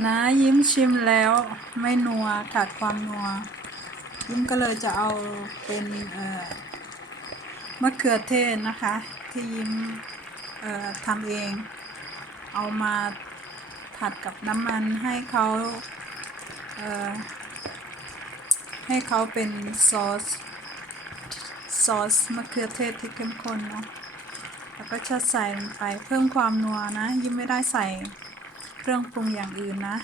นะยิ้มชิมแล้วไม่นัวขาดความนัว ยิ้มก็เลยจะเอาเป็นเมะเขือเทศนะคะ ที่ยิ้มทำเอง เอามาผัดกับน้ำมันให้เขาเให้เขาเป็นซอสซอสมะเขือเทศที่เข้มข้นเนาะแล้วก็จะใส่ลงไปเพิ่มความนัวนะ ยิ้มไม่ได้ใส่ เครื่องปรุงอย่างอื่นนะ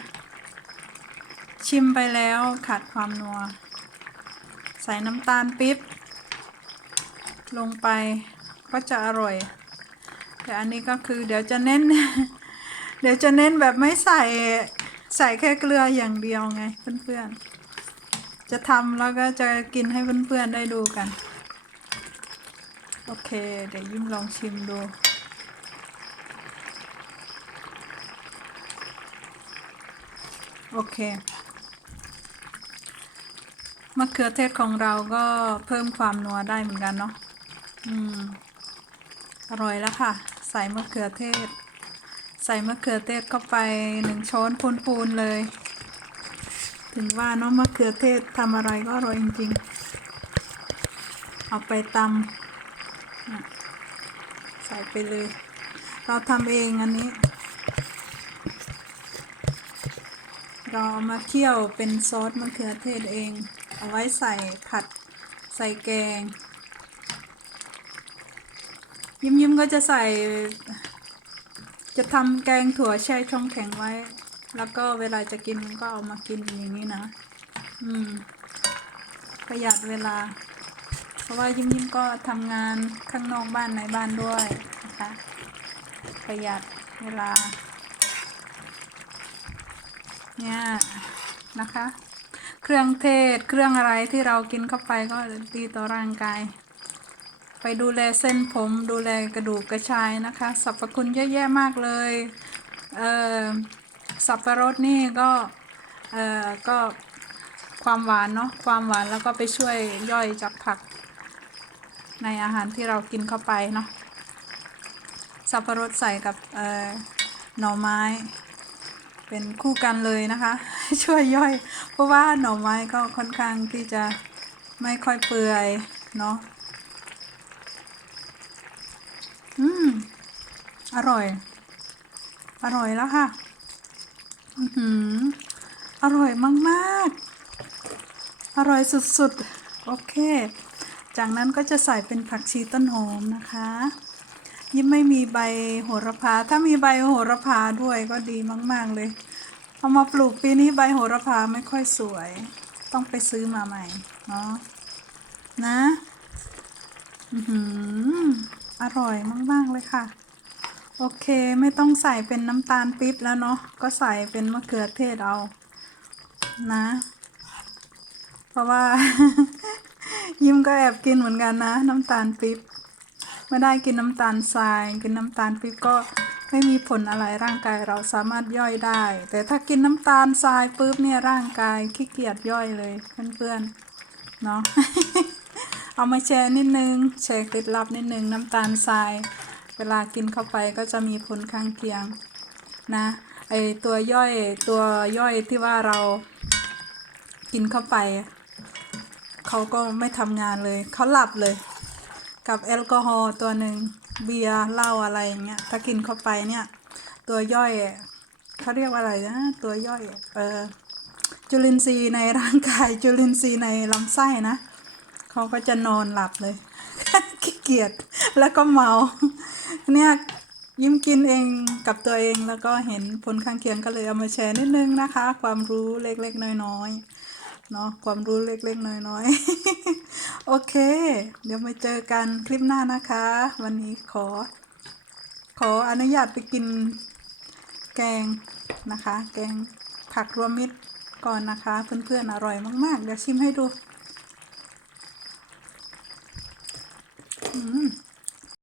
ชิมไปแล้วขาดความนัว ใส่น้ำตาลปิ๊บ ลงไปก็จะอร่อย แต่อันนี้ก็คือเดี๋ยวจะเน้น เดี๋ยวจะเน้นแบบไม่ใส่ใส่แค่เกลืออย่างเดียวไงเพื่อนๆ จะทำแล้วก็จะกินให้เพื่อนๆได้ดูกัน โอเค เดี๋ยวยิ้มลองชิมดู โอเค มะเขือเทศของเราก็เพิ่มความนัวได้เหมือนกันเนาะ อืม อร่อยแล้วค่ะ ใส่มะเขือเทศ ใส่มะเขือเทศเข้าไปหนึ่งช้อนพูนๆเลย ถึงว่าเนาะมะเขือเทศทำอะไรก็อร่อยจริงๆ เอาไปตำใส่ไปเลย เราทำเองอันนี้ เราเอมาเคี่ยวเป็นซอสมะเขือเทศเอง เอาไว้ใส่ผัดใส่แกง ยิ้มยิ้มก็จะใส่ จะทำแกงถั่วแช่ช่องแข็งไว้ แล้วก็เวลาจะกินก็เอามากินอย่างนี้นะ อืม ประหยัดเวลา เพราะว่ายิ้มยิ้มก็ทำงานข้างนอกบ้านในบ้านด้วยนะคะ ประหยัดเวลา เนี่ยนะคะ เครื่องเทศเครื่องอะไรที่เรากินเข้าไปก็ดีต่อร่างกาย ไปดูแลเส้นผมดูแลกระดูกกระชายนะคะสรรพคุณเยอะแยะมากเลยเอ่อสับปะรดนี่ก็เอ่อก็ความหวานเนาะความหวานแล้วก็ไปช่วยย่อยจากผัก ในอาหารที่เรากินเข้าไปเนาะสับปะรดใส่กับเออหน่อไม้ เป็นคู่กันเลยนะคะ ช่วยย่อย เพราะว่าหน่อไม้ก็ค่อนข้างที่จะไม่ค่อยเปื่อยเนาะอืม อร่อย อร่อยแล้วค่ะ อือหืออร่อยมากๆ อร่อยสุดๆ โอเค จากนั้นก็จะใส่เป็นผักชีต้นหอมนะคะ ยิ่งไม่มีใบโหระพา ถ้ามีใบโหระพาด้วยก็ดีมาก ๆ เลย เอามาปลูกปีนี้ใบโหระพาไม่ค่อยสวย ต้องไปซื้อมาใหม่เนาะนะอืออร่อยมาก ๆ เลยค่ะ โอเคไม่ต้องใส่เป็นน้ำตาลปี๊บแล้วเนาะก็ใส่เป็นมะเขือเทศเอา นะ เพราะว่า ยิ้มก็แอบกินเหมือนกันนะ น้ำตาลปี๊บ ไม่ได้กินน้ำตาลทราย กินน้ำตาลปี๊บก็ไม่มีผลอะไรร่างกายเราสามารถย่อยได้ แต่ถ้ากินน้ำตาลทรายปุ๊บเนี่ยร่างกายขี้เกียจย่อยเลยเพื่อนๆเนาะเอามาแชร์นิดนึงแชร์เคล็ดลับนิดนึงน้ำตาลทราย เวลากินเข้าไปก็จะมีผลข้างเคียงนะไอตัวย่อยตัวย่อยที่ว่าเรากินเข้าไป เขาก็ไม่ทำงานเลย เขาหลับเลย กับแอลกอฮอล์ตัวหนึ่งเบียร์เหล้าอะไรอย่างเงี้ยถ้ากินเข้าไปเนี่ย ตัวย่อยเขาเรียกว่าอะไรนะตัวย่อยเออจุลินทรีย์ในร่างกายจุลินทรีย์ในลำไส้นะเขาก็จะนอนหลับเลยขี้เกียจแล้วก็เมาเนี่ยยิ้มกินเองกับตัวเองแล้วก็เห็นผลข้างเคียงก็เลยเอามาแชร์นิดนึงนะคะ ความรู้เล็กๆน้อยๆเนาะความรู้เล็กๆน้อยๆ โอเค เดี๋ยวมาเจอกันคลิปหน้านะคะ วันนี้ขอ ขออนุญาตไปกินแกงนะคะ แกงผักรวมมิตรก่อนนะคะ เพื่อนๆอร่อยมากๆ เดี๋ยวชิมให้ดู